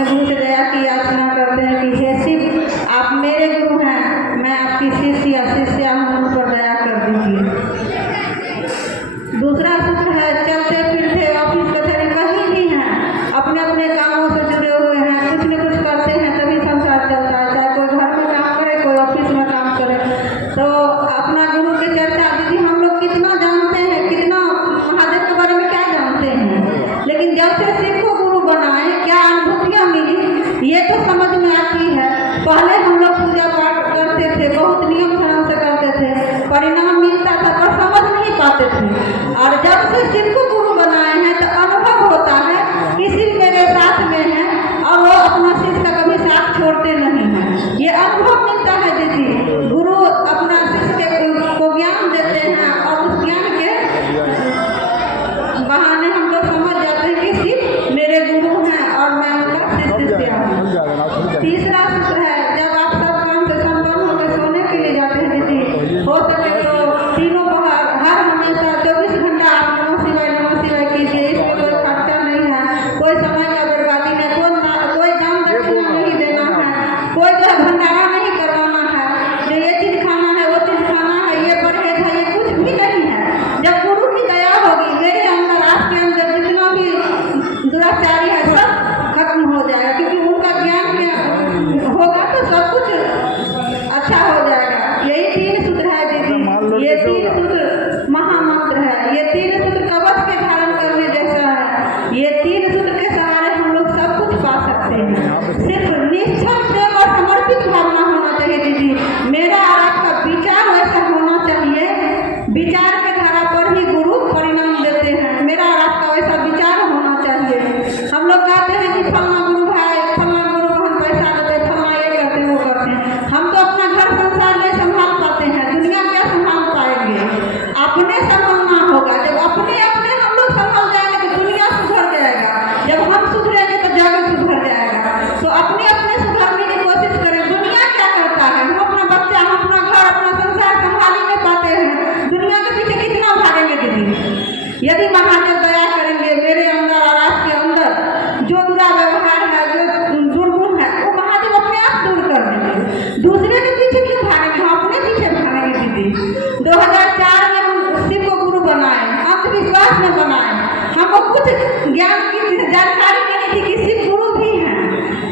अपने गुरु से दया की याचना करते हैं कि हे शिव, आप मेरे गुरु हैं, मैं आपकी शिष्य या शिष्या हूँ, उन पर दया कर दीजिए। दूसरा सूत्र है चलते फिरते ऑफिस कचहरी कहीं भी हैं, अपने अपने कामों से जुड़े हुए हैं, कुछ न कुछ करते हैं तभी संसार चलता है, चाहे कोई घर में काम करे, कोई ऑफिस में काम करे। तो अपना गुरु की चर्चा दीदी हम लोग कितना जानते हैं, कितना महादेव के बारे में क्या जानते हैं, लेकिन जब से शिव को गुरु बनाए क्या अनुभूतियाँ मिली ये तो समझ में आती है। पहले हम लोग पूजा पाठ करते थे, बहुत नियम ध्यान से करते थे, परिणाम मिलता था पर समझ नहीं पाते थे। और जब से शिव को गुरु बनाए हैं तो अनुभव होता है कि शिव मेरे साथ में है और वो अपना शिष्य का कभी साथ छोड़ते नहीं हैं। ये अनुभव मिलता है दीदी। गुरु अपना शिष्य को ज्ञान देते हैं और उस ज्ञान के बहाने हम लोग समझ जाते हैं कि शिव मेरे गुरु हैं और मैं उनका शिष्य हूँ। तीसरा सूत्र है जब आप सब काम से संपन्न होकर सोने के लिए जाते हैं दीदी, हो सके तो तीनों हर हमेशा 24 घंटा आप नमः शिवाय कीजिए। इसमें कोई खर्चा नहीं है, कोई समय का बर्बादी नहीं, कोई दान दक्षिणा नहीं देना है, कोई जो भंडारा नहीं करवाना है, जो ये चीज खाना है वो चीज खाना है, ये परहेज है, ये कुछ भी नहीं है। जब गुरु की दया होगी मेरे अंदर, आपके अंदर जितना भी दुराचारी है सब खत्म हो जाएगा, क्योंकि उनका ज्ञान होगा तो सब कुछ अच्छा हो जाएगा। यही 3 सूत्र है दीदी, ये 3 सूत्र महामंत्र है, ये 3 सूत्र कवच के धारण करने जैसा है। ये 3 सूत्र के सहारे हम लोग सब कुछ पा सकते हैं। सिर्फ निश्चल प्रेम और समर्पित भावना होना चाहिए दीदी। मेरा और आपका विचार वैसा होना चाहिए, विचार के धारा पर ही गुरु परिणाम देते हैं। मेरा और आपका वैसा विचार होना चाहिए। हम लोग कहते हैं कि फलना गुरु भाई, फलना गुरु बहन पैसा देते, फलना ये करते वो करते हैं। हम तो अपना घर संसार नहीं संभाल पाते हैं, दुनिया क्या संभाल पाएंगे? अपने संभालना होगा। जब अपने अपने हम लोग संभाल जाएंगे तो दुनिया सुधर जाएगा, जब हम सुधरेंगे तो जगत सुधर जाएगा। तो अपने अपने सुधरने की कोशिश करें। दुनिया क्या करता है? हम अपना बच्चा, हम अपना घर, अपना संसार संभाल ही नहीं पाते हैं, दुनिया के पीछे कितना भागेंगे दीदी? यदि महादेव दया करेंगे मेरे अंदर और आपके अंदर, जो बुरा व्यवहार है, जो दुर्गुण है, वो महादेव अपने आप दूर कर देंगे। दूसरे के पीछे क्यों भागेंगे? हम अपने पीछे भागेंगे दीदी। 2004 में हम शिव को गुरु बनाए, अंधविश्वास में बनाए, हमको कुछ ज्ञान की जानकारी नहीं थी कि शिव गुरु भी हैं,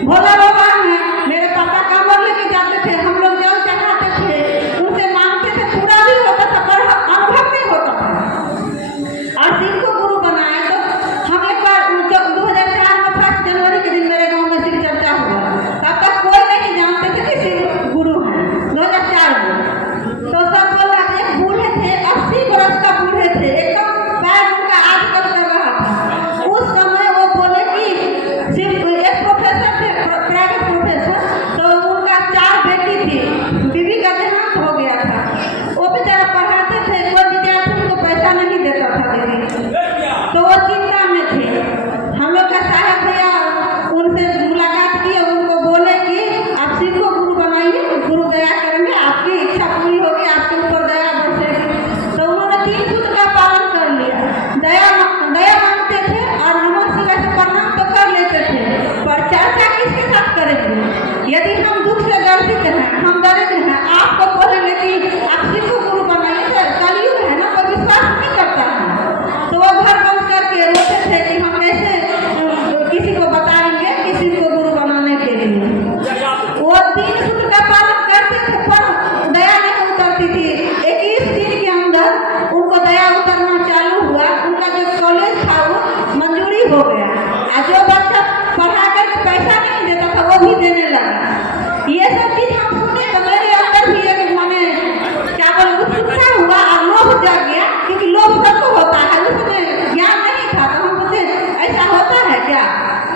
भोला बाबा हैं। मेरे पापा कांवर लेके जाते थे, हम लोग जल चढ़ाते थे, उनसे मांगते थे, पूरा भी होता था पर अनुभव नहीं होता था। और शिव को गुरु बनाए तो हम एक बार 2004 में 1 जनवरी के दिन मेरे गांव में शिव चर्चा हुआ। तब तक कोई नहीं जानते थे कि शिव गुरु हैं। 2004 में तो सब बोल रहे थे, बूढ़े थे, 80 बरस का बूढ़े थे, एकदम पैर उनका आजकल कर रहा था। उस समय वो बोले कि शिव, एक प्रोफेसर थे, प्राइवेट प्रोफेसर, तो उनका 4 बेटी थी, बीवी का देहांत हो गया था। वो बेचारा पढ़ाते थे, कोई विद्यार्थी उनको पैसा नहीं देता था दीदी, तो वो चिंता में थे। हम लोग का साहब भैया उनसे मुलाकात किए, उनको बोले कि आप शिव को गुरु बनाइए, गुरु दया करेंगे, आपकी इच्छा पूरी होगी, आपके ऊपर दया बरसेगी। तो उन्होंने 3 सूत्र का पालन कर लिया। दया मांगते थे और नमः शिवाय से प्रणाम तो कर लेते थे, पर चर्चा किसके साथ करेंगे? यदि हम दुख से ग्रसित हैं, हम दरिद्र हैं, आपको बोलेंगे कि आप शिव को गुरु बनाइए, तो कलयुग है ना, कोई विश्वास नहीं करता है। तो वो घर बंद करके रोते थे कि हम कैसे किसी को बताएंगे किसी को गुरु बनाने के लिए। वो 3 सूत्र का पालन करते थे पर दया नहीं उतरती थी। 21 दिन के अंदर उनको दया उतरना चालू हुआ। उनका जो कॉलेज था वो मंजूरी हो गया, और जो बच्चा पढ़ा करके पैसा नहीं देता था वो भी देने लगा। ये सब चीज हम सुने तो मेरे अंदर भी एक माने क्या बोले उत्सुकता हुआ और लोभ जाग गया, क्योंकि लोभ सबको होता है। उसमें ज्ञान नहीं था तो हम सोचे ऐसा होता है क्या?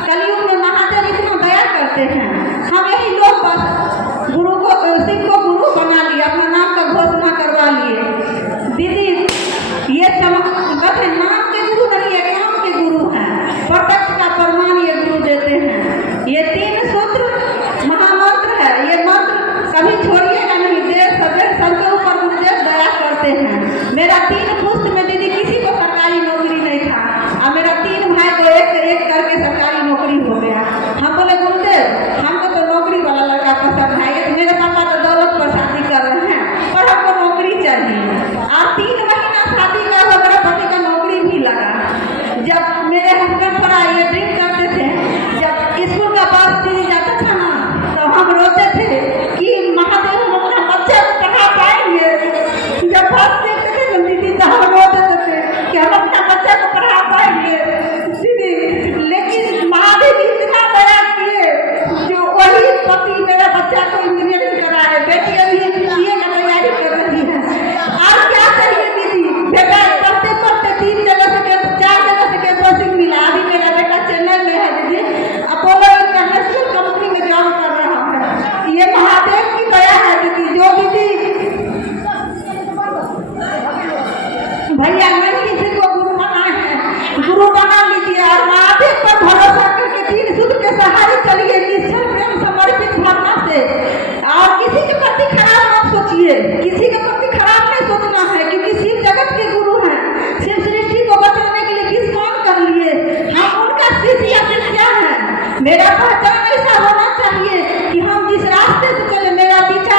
कलयुग में महादेव इतना दया करते हैं। हम यही लोग बस गुरु को, शिव को गुरु बना लिया, अपना नाम का घोषणा करवा लिए दीदी। ये कहते नाम के गुरु नहीं है, काम के गुरु हैं। प्रत्यक्ष का प्रमाण ये गुरु देते हैं। ये 3 सूत्र महामंत्र है, ये मंत्र कभी छोड़िएगा नहीं। देश सदैव सबके ऊपर गुरुदेव दया करते हैं। मेरा 3 पुस्त में दीदी किसी को सरकारी नौकरी नहीं था, और मेरा 3 भाई को एक करके सरकारी नौकरी हो गया। हम बोले मेरा पहचान ऐसा होना चाहिए कि हम जिस रास्ते से चले मेरा पीछा